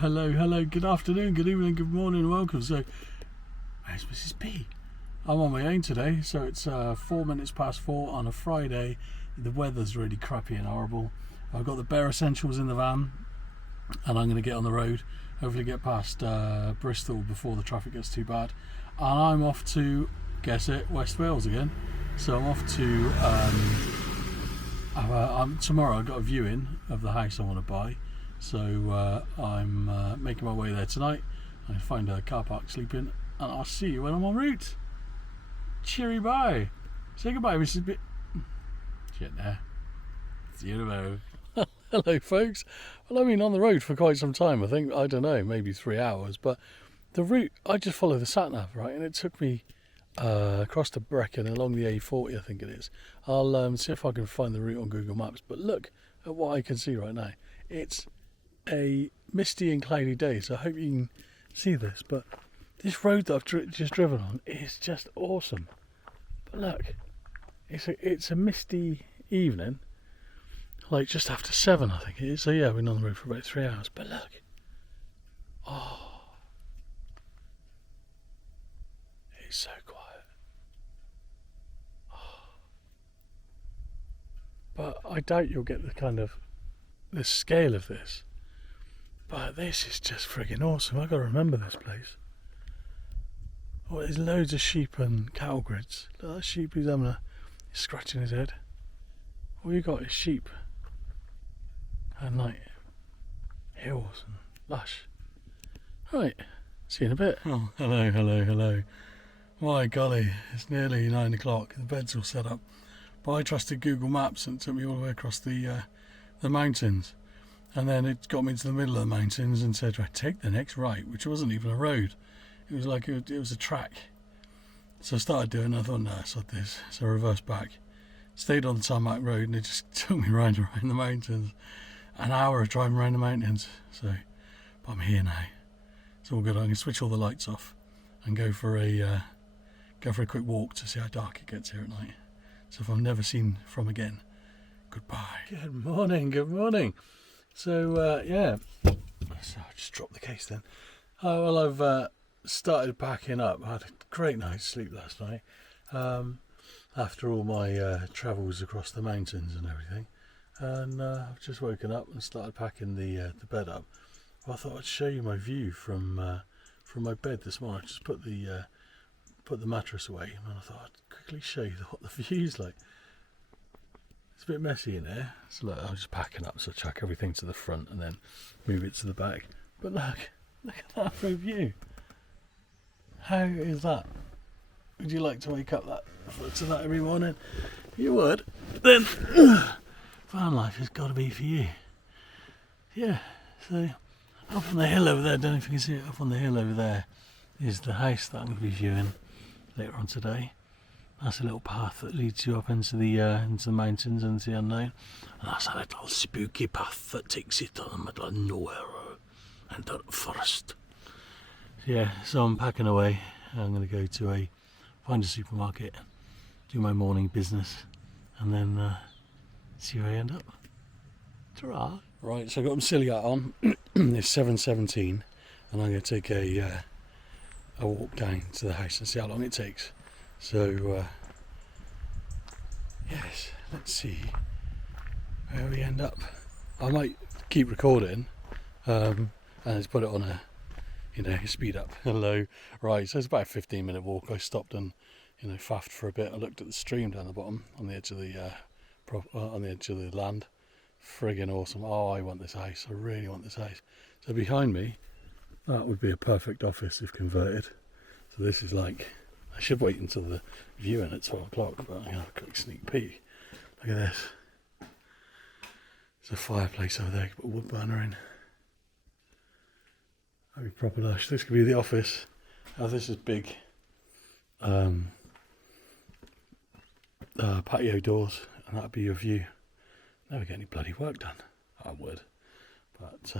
Hello, good afternoon, good evening, good morning, welcome. So, where's Mrs. P? I'm on my own today, so it's 4 minutes past 4 on a Friday. The weather's really crappy and horrible. I've got the bare essentials in the van, and I'm going to get on the road, hopefully get past Bristol before the traffic gets too bad. And I'm off to, guess it, West Wales again. So I'm off to, tomorrow I've got a viewing of the house I want to buy. So I'm making my way there tonight. I find a car park sleeping, and I'll see you when I'm en route. Cheery bye. Say goodbye, Mrs. B. Shit there. See you tomorrow. Hello, folks. Well, I've been on the road for quite some time. I don't know, maybe 3 hours. But the route, I just follow the sat nav, right? And it took me across to Brecon along the A40, I think it is. I'll see if I can find the route on Google Maps. But look at what I can see right now. It's a misty and cloudy day, so I hope you can see this, but this road that I've just driven on is just awesome. But look, it's a misty evening, like just after 7 I think it is, so yeah, I've been on the road for about 3 hours, but look, oh, it's so quiet. Oh. But I doubt you'll get the scale of this. But this is just friggin' awesome. I've got to remember this place. Oh, there's loads of sheep and cattle grids. Look at that sheep, he's scratching his head. All you got is sheep. And like hills and lush. Right, see you in a bit. Oh, hello. My golly, it's nearly 9 o'clock. The bed's all set up. But I trusted Google Maps and it took me all the way across the mountains. And then it got me to the middle of the mountains and said, right, take the next right, which wasn't even a road. It was like it was a track. So I started doing it, I thought, no, it's not this. So I reversed back. Stayed on the tarmac road and it just took me round and around the mountains. An hour of driving around the mountains. But I'm here now. It's all good. I can switch all the lights off and go for a quick walk to see how dark it gets here at night. So if I'm never seen from again, goodbye. Good morning. So, yeah, so I'll just drop the case then. Well, I've started packing up. I had a great night's sleep last night after all my travels across the mountains and everything. And I've just woken up and started packing the bed up. Well, I thought I'd show you my view from my bed this morning. I just put the mattress away, and I thought I'd quickly show you what the view's like. It's a bit messy in there, so look, I'm just packing up, so I chuck everything to the front and then move it to the back. But look at that for a view. How is that? Would you like to wake up to that every morning? If you would, then van life has got to be for you. Yeah, so up on the hill over there, don't know if you can see it, up on the hill over there is the house that I'm going to be viewing later on today. That's a little path that leads you up into the mountains and the unknown. And that's a little spooky path that takes you to the middle of nowhere and the forest. Yeah, so I'm packing away. I'm going to go to find a supermarket, do my morning business, and then see where I end up. Ta-ra! Right, so I've got my silly hat on. It's 7:17, and I'm going to take a walk down to the house and see how long it takes. So, yes, let's see where we end up. I might keep recording and just put it on a speed up. Hello. Right, so it's about a 15-minute walk. I stopped and faffed for a bit. I looked at the stream down the bottom on the edge of the land. Friggin' awesome. Oh, I want this house. I really want this house. So behind me, that would be a perfect office if converted. So this is like, I should wait until the viewing at 12 o'clock, but I'm going to have a quick sneak peek. Look at this. There's a fireplace over there, you can put a wood burner in. That'd be proper lush. This could be the office. Oh, this is big patio doors, and that'd be your view. Never get any bloody work done. I would. But,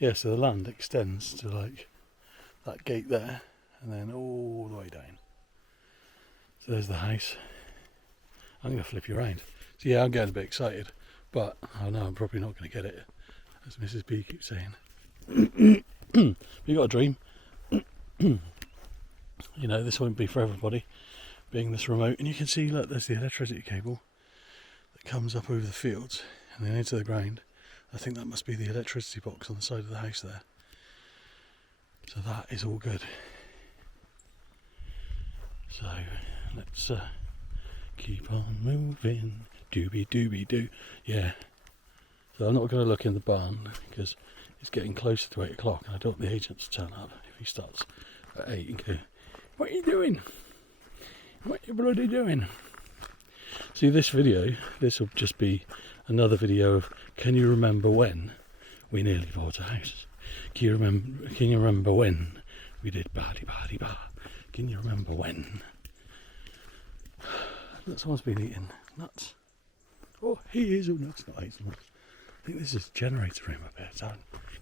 yeah, so the land extends to like that gate there, and then all the way down. So there's the house. I'm going to flip you around. So yeah, I'm getting a bit excited, but I know I'm probably not going to get it, as Mrs. B keeps saying. You got a dream. You know, this won't be for everybody, being this remote. And you can see, look, there's the electricity cable that comes up over the fields and then into the ground. I think that must be the electricity box on the side of the house there. So that is all good. So let's keep on moving. Doobie doobie doo. Yeah. So I'm not going to look in the barn because it's getting closer to 8 o'clock and I don't want the agent to turn up if he starts at 8 and go, "What are you doing? What are you bloody doing?" See, this video, this will just be another video of, can you remember when we nearly bought a house? Can you remember when we did ba-de-ba-de-ba? Can you remember when? Look, someone's been eating nuts. Oh, hazelnuts, not hazelnuts. I think this is a generator room up here. It's a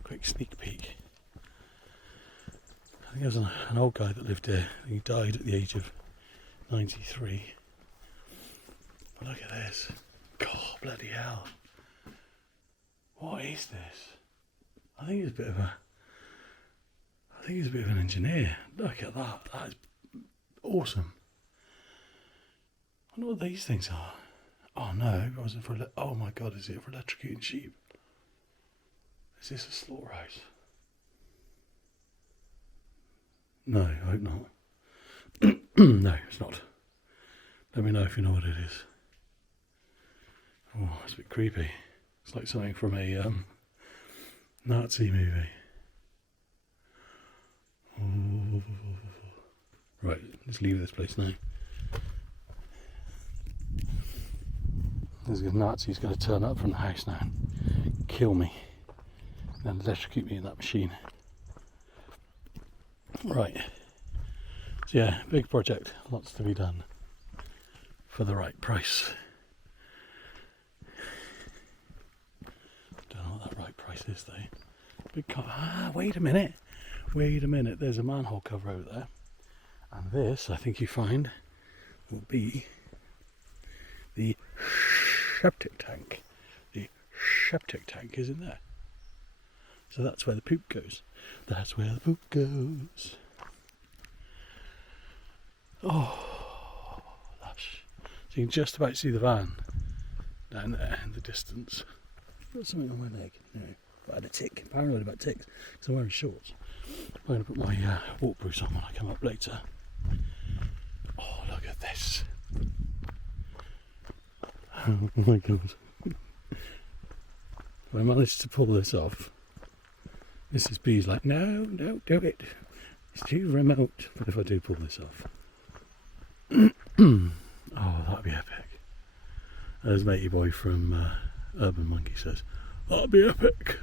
quick sneak peek. I think there was an old guy that lived here. He died at the age of 93. But look at this. God, bloody hell. What is this? I think he's a bit of an engineer. Look at that. That is awesome. I wonder what these things are. Oh no, it wasn't for. Oh my God, is it for electrocuting sheep? Is this a slaughterhouse? No, I hope not. No, it's not. Let me know if you know what it is. Oh, it's a bit creepy. It's like something from a Nazi movie. Oh. Right, let's leave this place now. There's a Nazi who's going to turn up from the house now and kill me. And electrocute me in that machine. Right. So yeah, big project. Lots to be done. For the right price. Don't know what that right price is though. Big car. Ah, wait a minute. Wait a minute. There's a manhole cover over there. And this, I think you find, will be the septic tank. The septic tank is in there. So that's where the poop goes. That's where the poop goes. Oh, lush. So you can just about see the van down there in the distance. I've got something on my leg. No, I had a tick. Paranoid about ticks because I'm wearing shorts. I'm going to put my waterproofs on when I come up later. Oh, look at this. Oh my God. If I managed to pull this off, Mrs. B's like, no, don't do it. It's too remote. But if I do pull this off, oh, that'd be epic. As Matey Boy from Urban Monkey says, that'd be epic.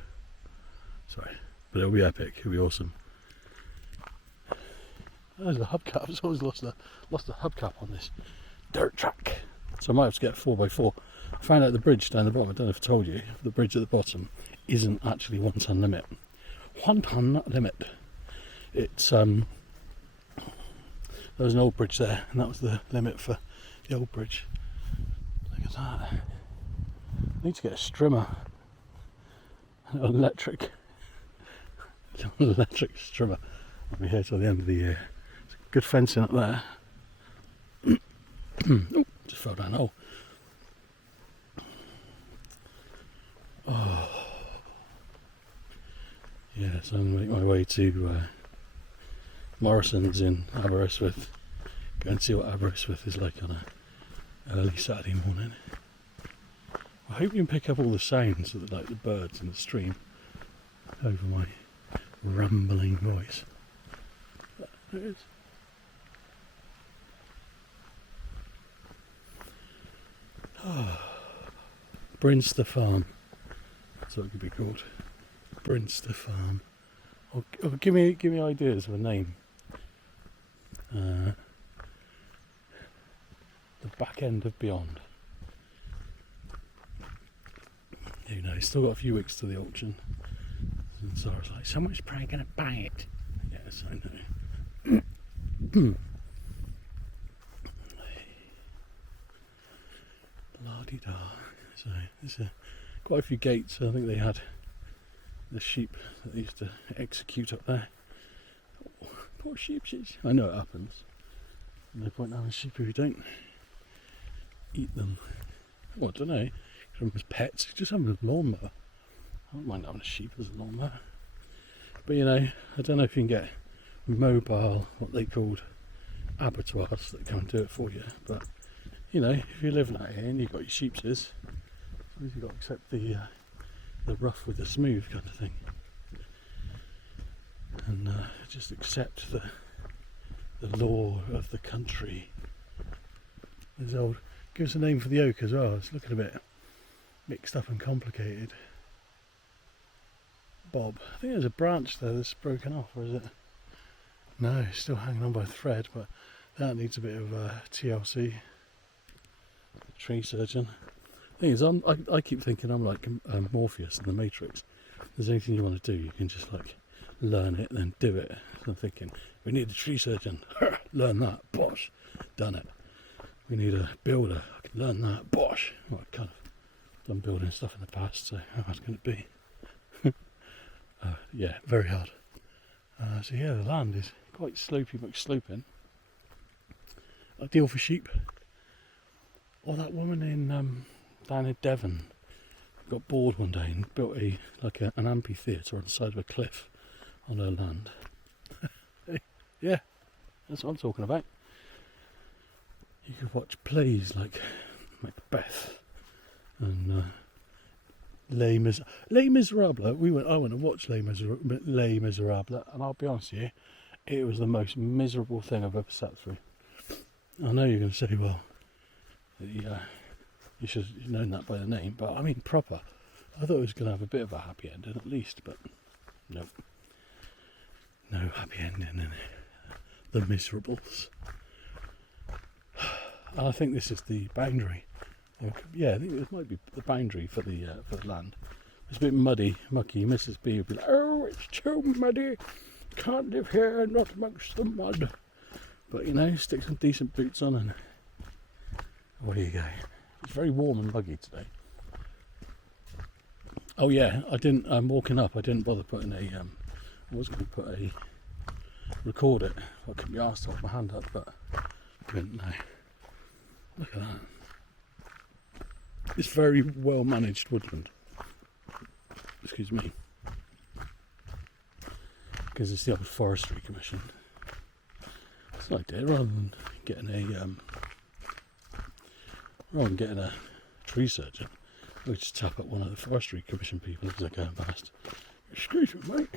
Sorry, but it'll be epic. It'll be awesome. There's the hubcap. I've always lost the hubcap on this dirt track. So I might have to get a 4x4. I found out the bridge down the bottom, I don't know if I told you, the bridge at the bottom isn't actually 1 ton limit. 1 ton limit. It's there was an old bridge there, and that was the limit for the old bridge. Look at that. I need to get a strimmer. An electric strimmer. I'll be here till the end of the year. There's good fencing up there. Oh, just fell down. Oh. Oh. Yeah, so I'm going to make my way to Morrison's in Aberystwyth. Go and see what Aberystwyth is like on a early Saturday morning. I hope you can pick up all the sounds of like the birds in the stream over my rumbling voice. There it is. Oh. Brinster Farm. That's what it could be called. Brinster Farm. Oh, give me ideas of a name. The back end of Beyond. You know, it's still got a few weeks to the auction. And Sarah's like, someone's probably going to buy it. Yeah, Yes, I know. La-di-da. So there's quite a few gates. I think they had the sheep that they used to execute up there. Oh, poor sheepsies. I know it happens. No point having sheep if you don't eat them. Well, I don't know. From as pets, just having a lawnmower. I don't mind having a sheep as a lawnmower. But you know, I don't know if you can get mobile, what they called abattoirs that come and do it for you. But you know, if you're living out here and you've got your sheepses, you've got to accept the rough with the smooth kind of thing, and just accept the law of the country. There's old. Give us a name for the oak as well. It's looking a bit mixed up and complicated. Bob. I think there's a branch there that's broken off, or is it? No, it's still hanging on by a thread, but that needs a bit of TLC. Tree surgeon. Thing is, I keep thinking I'm like Morpheus in the Matrix. If there's anything you want to do, you can just like learn it, then do it. So I'm thinking, we need a tree surgeon. Learn that. Bosh. Done it. We need a builder. I can learn that. Bosh. Well, I kind of done building stuff in the past, so how hard can it be? Yeah, very hard. So yeah, the land is quite slopey, much sloping. Ideal for sheep. Or that woman in down in Devon got bored one day and built an amphitheatre on the side of a cliff on her land. Yeah, that's what I'm talking about. You could watch plays like Macbeth and Les Miserables. I went to watch Les Miserables, and I'll be honest with you, it was the most miserable thing I've ever sat through. I know you're going to say, well, you should have known that by the name, but I mean proper. I thought it was going to have a bit of a happy ending at least, but nope. No happy ending in The Miserables. I think this is the boundary. Yeah, I think it might be the boundary for the land. It's a bit mucky. Mrs. B would be like, "Oh, it's too muddy. Can't live here, not amongst the mud." But you know, stick some decent boots on and away you go. It's very warm and muggy today. Oh yeah, I'm walking up. I didn't bother putting I was going to put record it. I couldn't be asked to hold my hand up, but I couldn't. No. Look at that. It's very well managed woodland. Excuse me. Because it's the old Forestry Commission. That's an idea. Rather than getting a tree surgeon, we just tap at one of the Forestry Commission people as they're going past. "Excuse me, mate.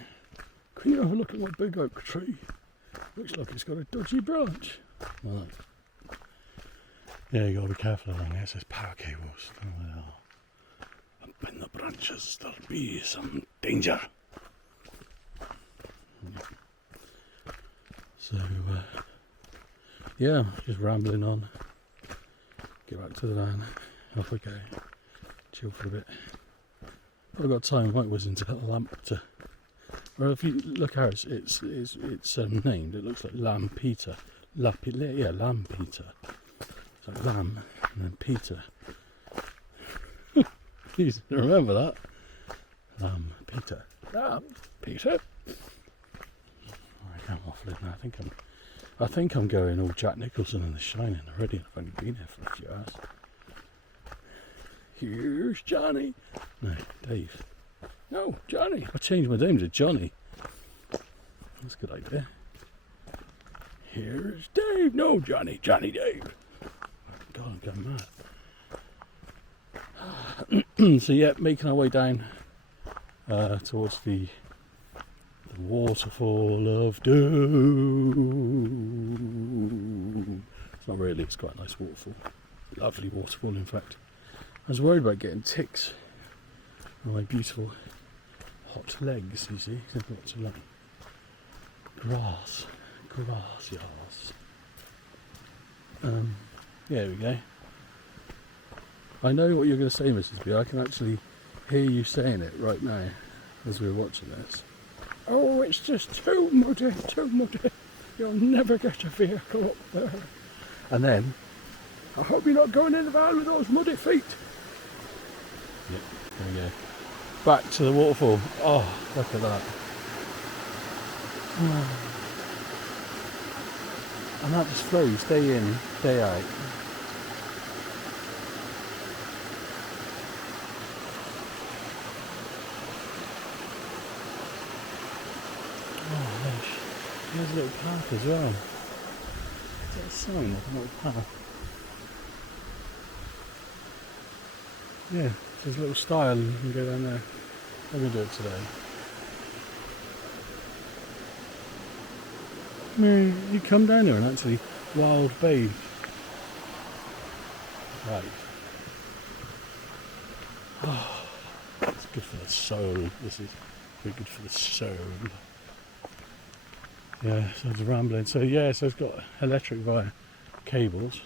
Can you have a look at my big oak tree? Looks like it's got a dodgy branch." Right. Yeah, you got to be careful along there. It says power cables. Oh, well. Up in the branches there'll be some danger. So, yeah, just rambling on. Get back to the van. Off we go. Chill for a bit. If I've got time, I might whiz into a lamp to. Well, if you look how it's named, it looks like Lamb Peter. Lamb Peter. It's like lamb and then Peter. You remember that? Lamb Peter. Lamb Peter. I can't waffle it now. I think I'm going all Jack Nicholson and The Shining already. I've only been here for a few hours. Here's Johnny. No, Dave. No, Johnny. I changed my name to Johnny. That's a good idea. Here's Dave. No, Johnny. Johnny Dave. God, I'm going mad. So yeah, making our way down towards the waterfall of doom. It's not really. It's quite a nice waterfall. Lovely waterfall, in fact. I was worried about getting ticks on my beautiful hot legs, you see. There's lots of like grass, yes. Yeah, there we go. I know what you're going to say, Mrs. B. I can actually hear you saying it right now as we're watching this. Oh, it's just too muddy, too muddy. You'll never get a vehicle up there. And then, I hope you're not going in the van with those muddy feet. yep, there we go. Back to the waterfall. Oh, look at that. And that just flows day in, day out. Oh, there's a little path as well. Is that a sign of a little path? Yeah, there's a little stile and you can go down there. I'm going to do it today. I mean, you come down there and actually wild bathe. Right. Oh, it's good for the soul. This is very good for the soul. Yeah, so it's rambling. So yeah, so it's got electric via cables.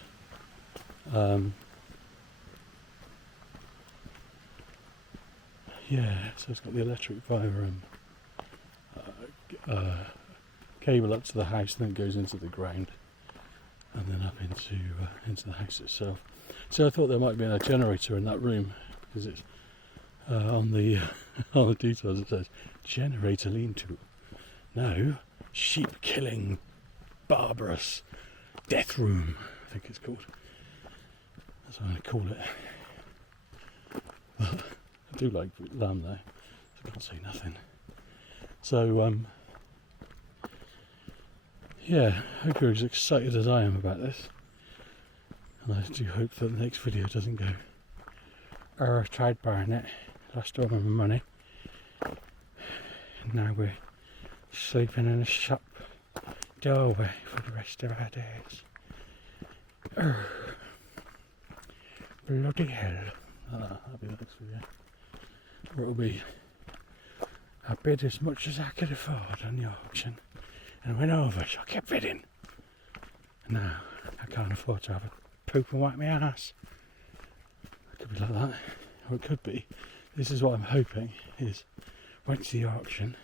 Yeah, so it's got the electric via cable up to the house, and then it goes into the ground, and then up into the house itself. So I thought there might be a generator in that room, because it's on the on the details it says generator lean-to. No, sheep killing barbarous death room, I think it's called. That's what I'm going to call it. But I do like lamb though, so I can't say nothing. So yeah, I hope you're as excited as I am about this. And I do hope that the next video doesn't go, I tried buying it, lost all my money, and now we're sleeping in a shop doorway for the rest of our days. Bloody hell. That'll be the next video. Or it'll be, I bid as much as I could afford on the auction and went over, so I kept bidding. No, I can't afford to have a poop and wipe my ass. It could be like that, or it could be, this is what I'm hoping, is went to the auction,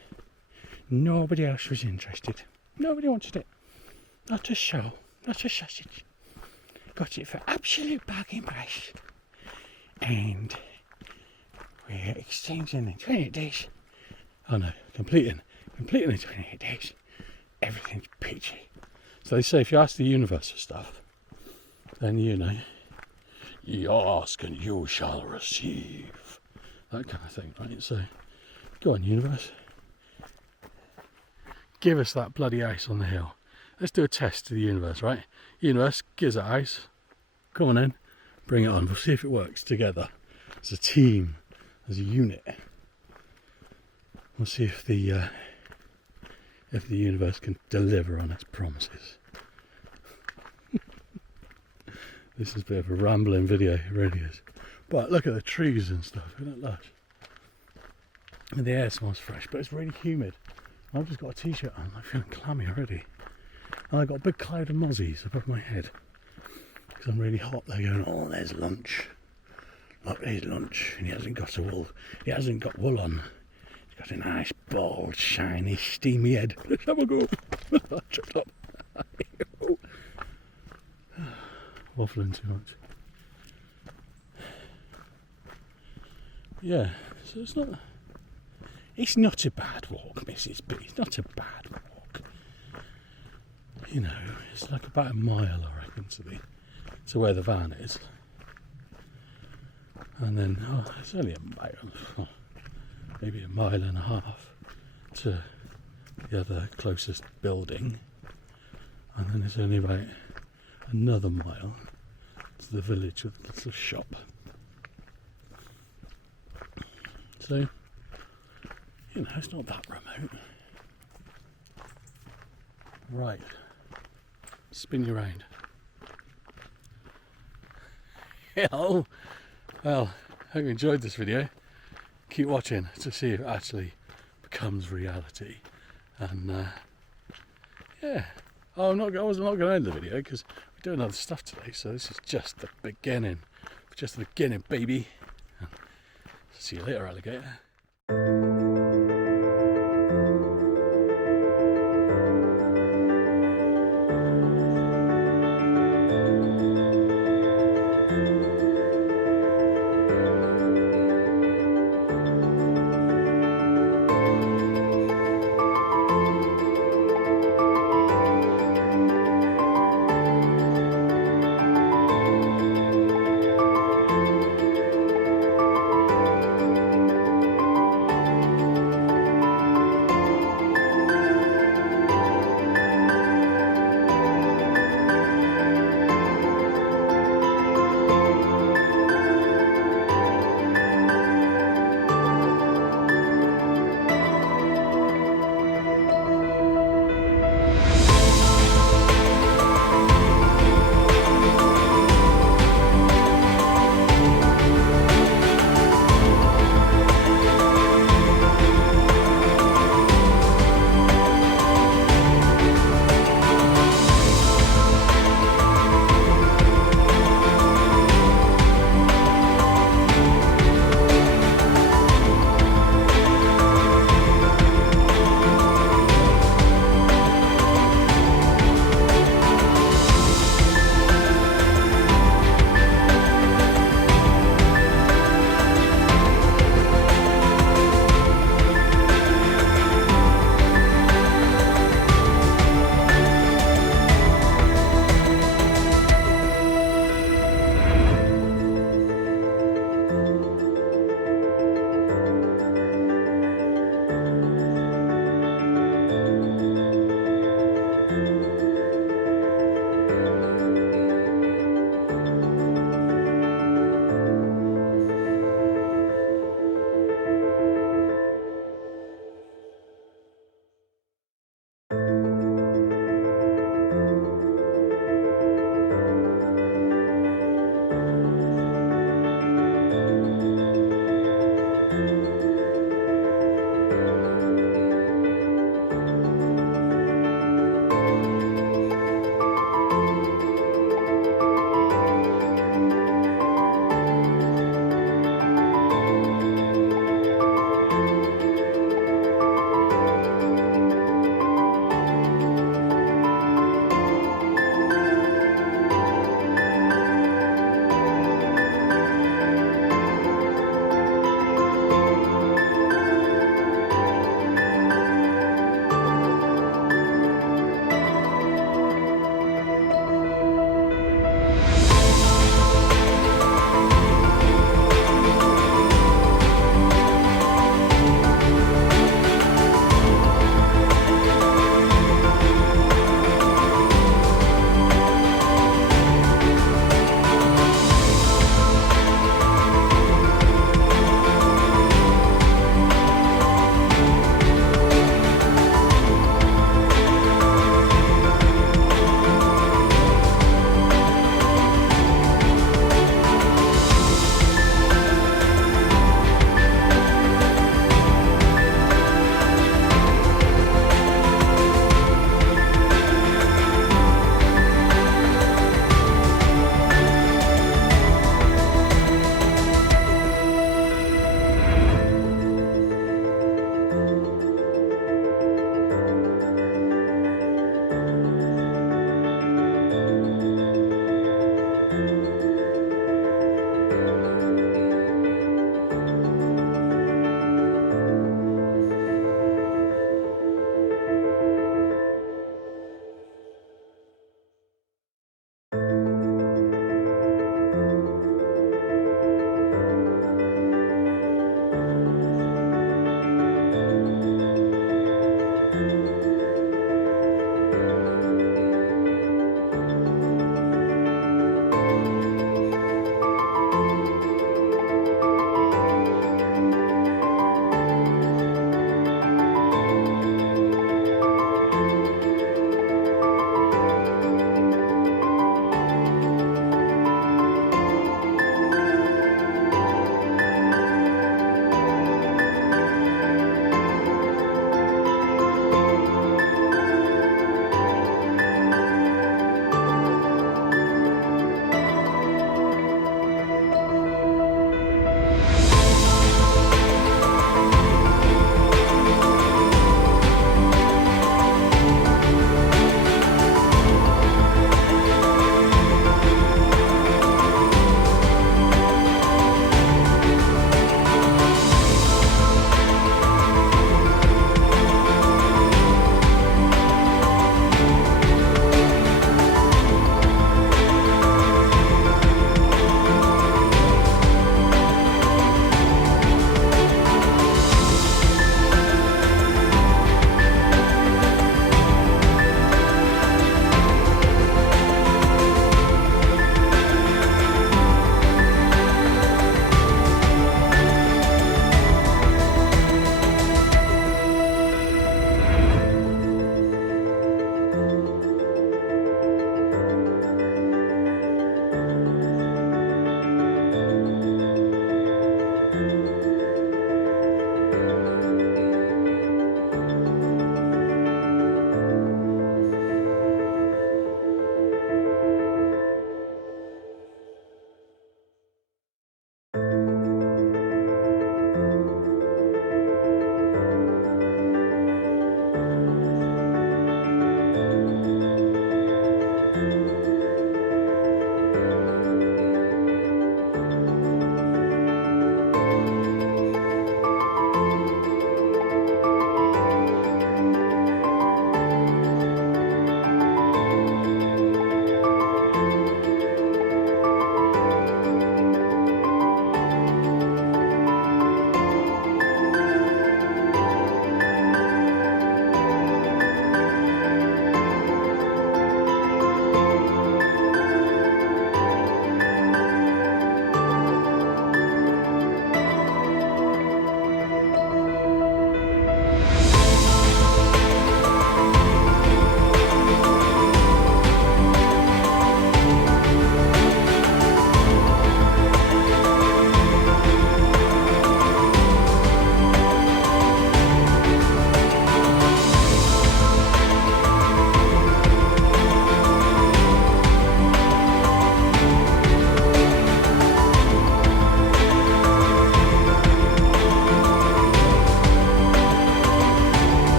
nobody else was interested. Nobody wanted it. Not a show, not a sausage. Got it for absolute bargain price. And we're exchanging in 28 days. Oh no, completing in 28 days. Everything's peachy. So they say if you ask the universe for stuff, then you know, you ask and you shall receive. That kind of thing, right? So go on, universe. Give us that bloody ice on the hill. Let's do a test to the universe, right? Universe, give us that ice. Come on in, bring it on. We'll see if it works together as a team, as a unit. We'll see if the universe can deliver on its promises. This is a bit of a rambling video, it really is. But look at the trees and stuff, isn't it lush? And the air smells fresh, but it's really humid. I've just got a t-shirt on, I'm feeling clammy already. And I've got a big cloud of mozzies above my head. Because I'm really hot, they're going, oh, there's lunch. Look, there's lunch. And he hasn't got wool on. He's got a nice, bald, shiny, steamy head. Let's have a go. Shut up. Waffling too much. Yeah, so it's not a bad walk, Mrs. B. It's not a bad walk. You know, it's like about a mile, I reckon, to where the van is. And then, it's only a mile, maybe a mile and a half to the other closest building. And then it's only about another mile to the village with a little shop. So, you know, it's not that remote. Right, spin you round. Hello. Well, I hope you enjoyed this video. Keep watching to see if it actually becomes reality. And yeah, I was not going to end the video because we're doing other stuff today. So this is just the beginning. Just the beginning, baby. See you later, alligator.